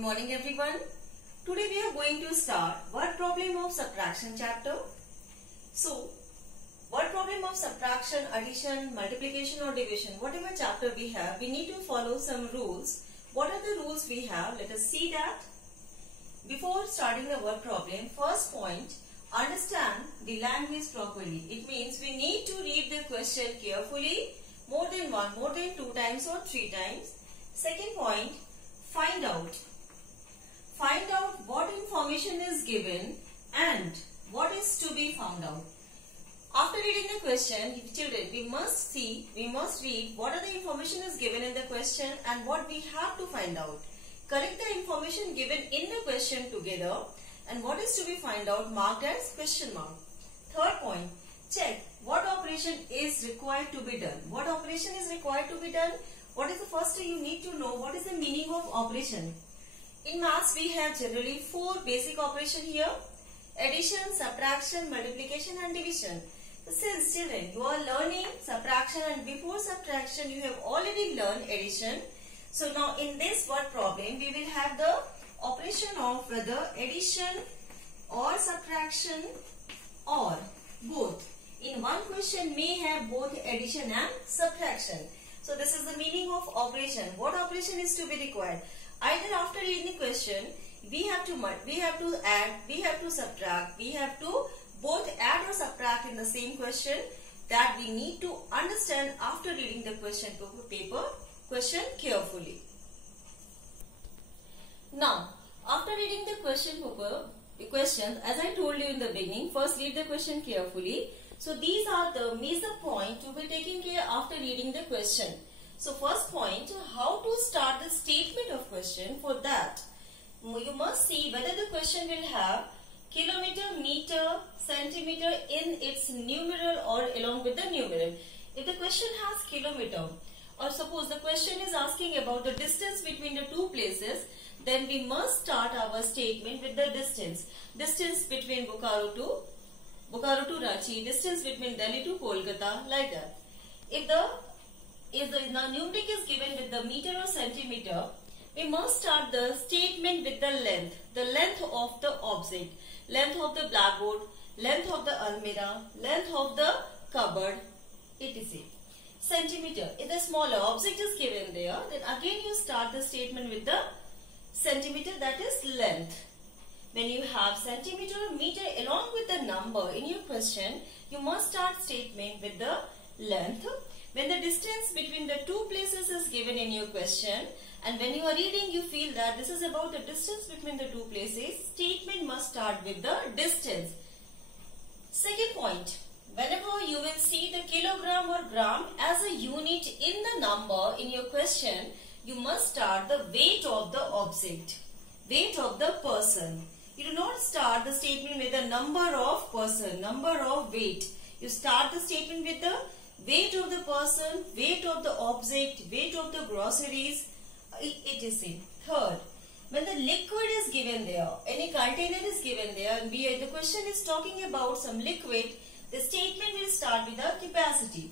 Good morning everyone. Today we are going to start word problem of subtraction chapter. So, word problem of subtraction, addition, multiplication or division, whatever chapter we have, we need to follow some rules. What are the rules we have? Let us see that. Before starting the word problem, first point, understand the language properly. It means we need to read the question carefully, more than one, more than 2 times or 3 times. Second point, find out what information is given and what is to be found out. After reading the question, children, we must read what are the information is given in the question and what we have to find out. Collect the information given in the question together and what is to be found out marked as question mark. Third point, check what operation is required to be done. What operation is required to be done? What is the first thing you need to know? What is the meaning of operation? In maths, we have generally 4 basic operations here. Addition, subtraction, multiplication and division. Since children, you are learning subtraction and before subtraction, you have already learned addition. So now in this word problem, we will have the operation of whether addition or subtraction or both. In one question may have both addition and subtraction. So this is the meaning of operation. What operation is to be required? Either after reading the question, we have to add, we have to subtract, we have to both add or subtract in the same question. That we need to understand after reading the question carefully. Now, after reading the question, as I told you in the beginning, first read the question carefully. So these are the major points to be taken care after reading the question. So first point, how to start the statement of question. For that, you must see whether the question will have kilometer, meter, centimeter in its numeral or along with the numeral. If the question has kilometer, or suppose the question is asking about the distance between the 2 places, then we must start our statement with the distance. Distance between Bokaro to Ranchi, distance between Delhi to Kolkata, like that. If the numeric is given with the meter or centimeter, we must start the statement with the length of the object, length of the blackboard, length of the almirah, length of the cupboard, etc. Centimeter, if the smaller object is given there, then again you start the statement with the centimeter, that is length. When you have centimeter or meter along with the number in your question, you must start statement with the length. When the distance between the 2 places is given in your question, and when you are reading you feel that this is about the distance between the 2 places, statement must start with the distance. Second point, whenever you will see the kilogram or gram as a unit in the number in your question, you must start the weight of the object, weight of the person. You do not start the statement with the number of person, number of weight. You start the statement with the weight of the person, weight of the object, weight of the groceries, etc. Third, when the liquid is given there, any container is given there, and the question is talking about some liquid, the statement will start with the capacity.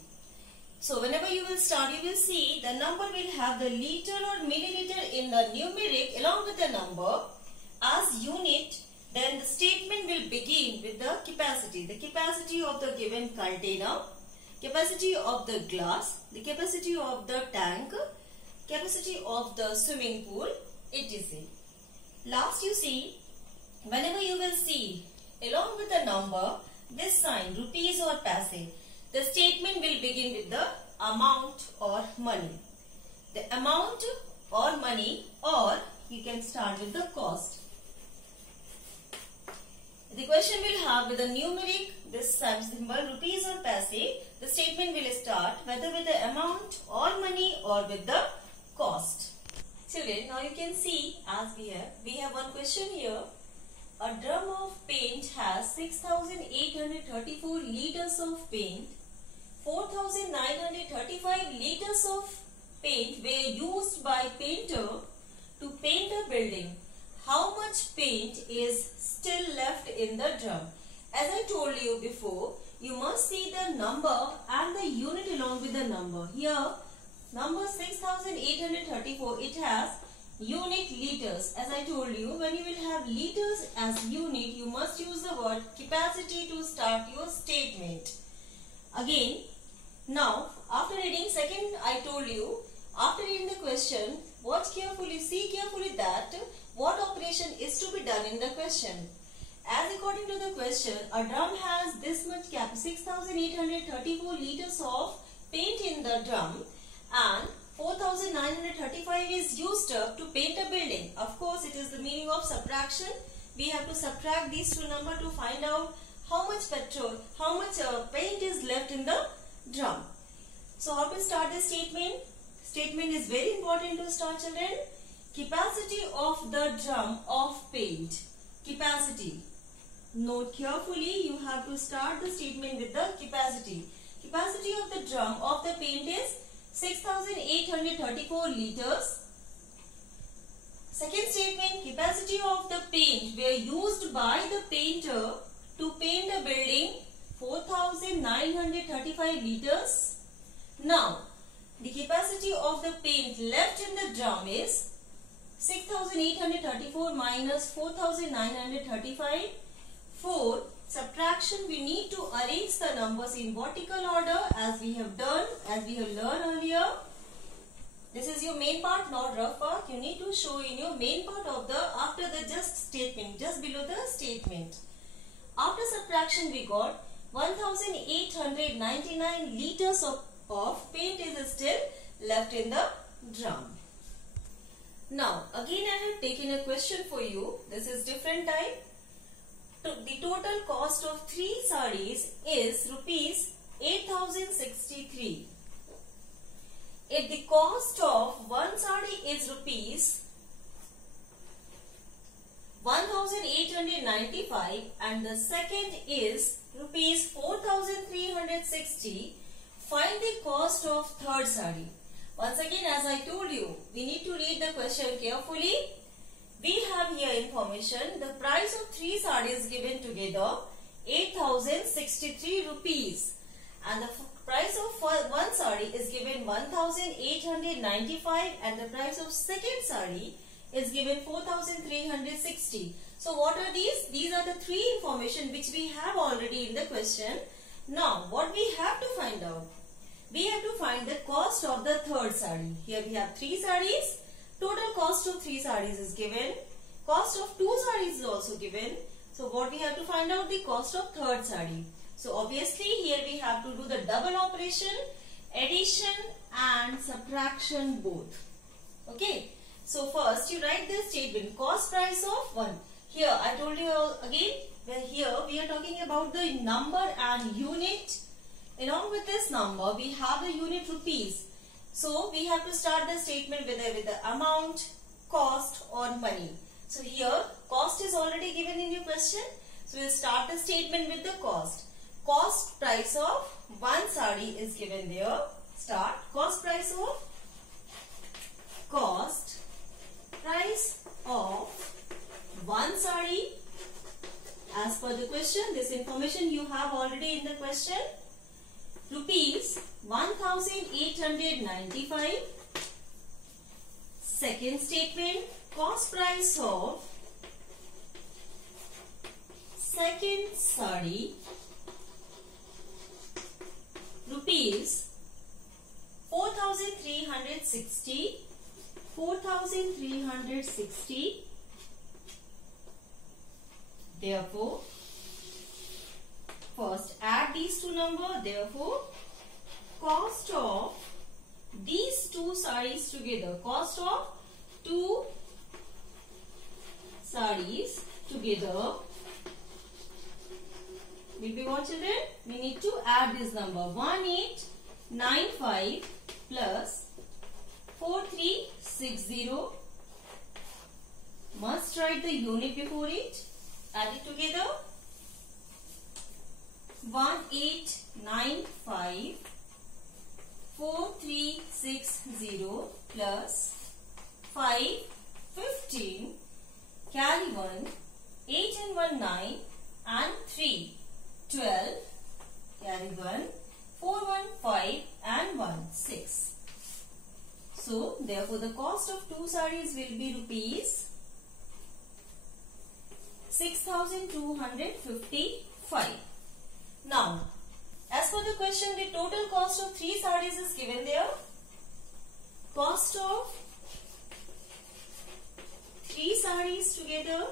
So whenever you will start, you will see the number will have the liter or milliliter in the numeric along with the number as unit. Then the statement will begin with the capacity of the given container, capacity of the glass, the capacity of the tank, capacity of the swimming pool, etc. Last, you see, whenever you will see along with the number this sign rupees or paise, the statement will begin with the amount or money. The amount or money, or you can start with the cost. The question will have with the numeric this symbol rupees or paise. The statement will start whether with the amount or money or with the cost. Children, now you can see as we have one question here. A drum of paint has 6,834 liters of paint. 4,935 liters of paint were used by painter to paint a building. How much paint is still left in the drum? As I told you before, you must see the number and the unit along with the number. Here, number 6,834, it has unit liters. As I told you, when you will have liters as unit, you must use the word capacity to start your statement. Again, now after reading second, I told you, after reading the question, watch carefully, see carefully that what operation is to be done in the question. As according to the question, a drum has this much capacity, 6834 liters of paint in the drum, and 4935 is used up to paint a building. Of course, it is the meaning of subtraction. We have to subtract these two numbers to find out how much petrol, how much paint is left in the drum. So how to start the statement? Statement is very important to start, children. Capacity of the drum of paint. Capacity. Note carefully, you have to start the statement with the capacity. Capacity of the drum of the paint is 6834 liters. Second statement, capacity of the paint were used by the painter to paint a building, 4935 liters. Now, the capacity of the paint left in the drum is 6834 minus 4935. For subtraction, we need to arrange the numbers in vertical order as we have done, as we have learned earlier. This is your main part, not rough part. You need to show in your main part of the, after the just statement, just below the statement. After subtraction, we got 1899 liters of paint is still left in the drum. Now, again I have taken a question for you. This is different type. The total cost of 3 sarees is rupees 8063. If the cost of one saree is rupees 1895 and the second is rupees 4360, find the cost of third saree. Once again, as I told you, we need to read the question carefully. We have here information. The price of 3 sarees given together 8063 rupees, and the price of one saree is given 1895 and the price of second saree is given 4360. So what are these? These are the 3 information which we have already in the question. Now what we have to find out? We have to find the cost of the third saree. Here we have 3 sarees. Total cost of 3 sarees is given. Cost of 2 sarees is also given. So what we have to find out? The cost of third saree. So obviously here we have to do the double operation, addition and subtraction both. Okay. So first you write the statement, cost price of 1. Here I told you again, here we are talking about the number and unit. Along with this number we have the unit rupees. So we have to start the statement with the amount, cost or money. So here cost is already given in your question. So we will start the statement with the cost. Cost price of one saree is given there. Start. Cost price of one saree. As per the question, this information you have already in the question. Rupees 1895. Second statement, cost price of second saree rupees 4360. Therefore, first add these two numbers. Therefore, cost of these 2 sarees together, cost of 2 sarees together will be what, children? We need to add this number 1895 plus 4360. Must write the unit before it. Add it together. 1895 4360 plus 515, carry 1, 8 and 1 9 and 3 12, carry 1, 4 1 5 and 1 6. So therefore the cost of 2 sarees will be rupees 6,255. Now, as per the question, the total cost of 3 sarees is given there. Cost of 3 sarees together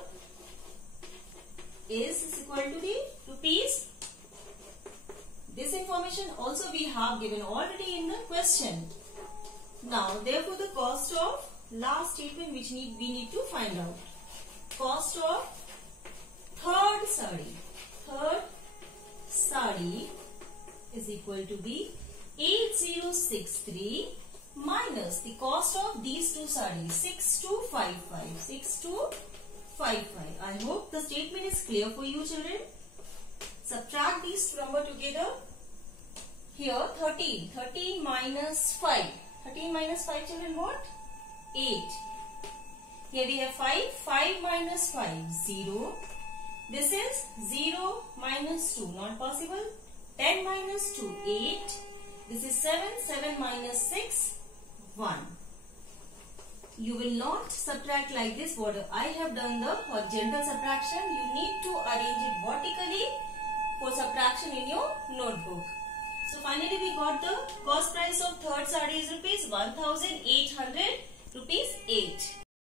is equal to the rupees. This information also we have given already in the question. Now, therefore, the cost of last statement which we need to find out. Cost of third saree is equal to be 8063 minus the cost of these 2 sarees 6255. I hope the statement is clear for you, children. Subtract these two numbers together. Here 13 minus 5. 13 minus 5, children, what? 8. Here we have 5 minus 5, 0. This is 0 minus 2, not possible. 10 minus 2, 8. This is 7 minus 6, 1. You will not subtract like this. What I have done the horizontal subtraction. You need to arrange it vertically for subtraction in your notebook. So finally we got the cost price of third saree is rupees 1,800 rupees 8.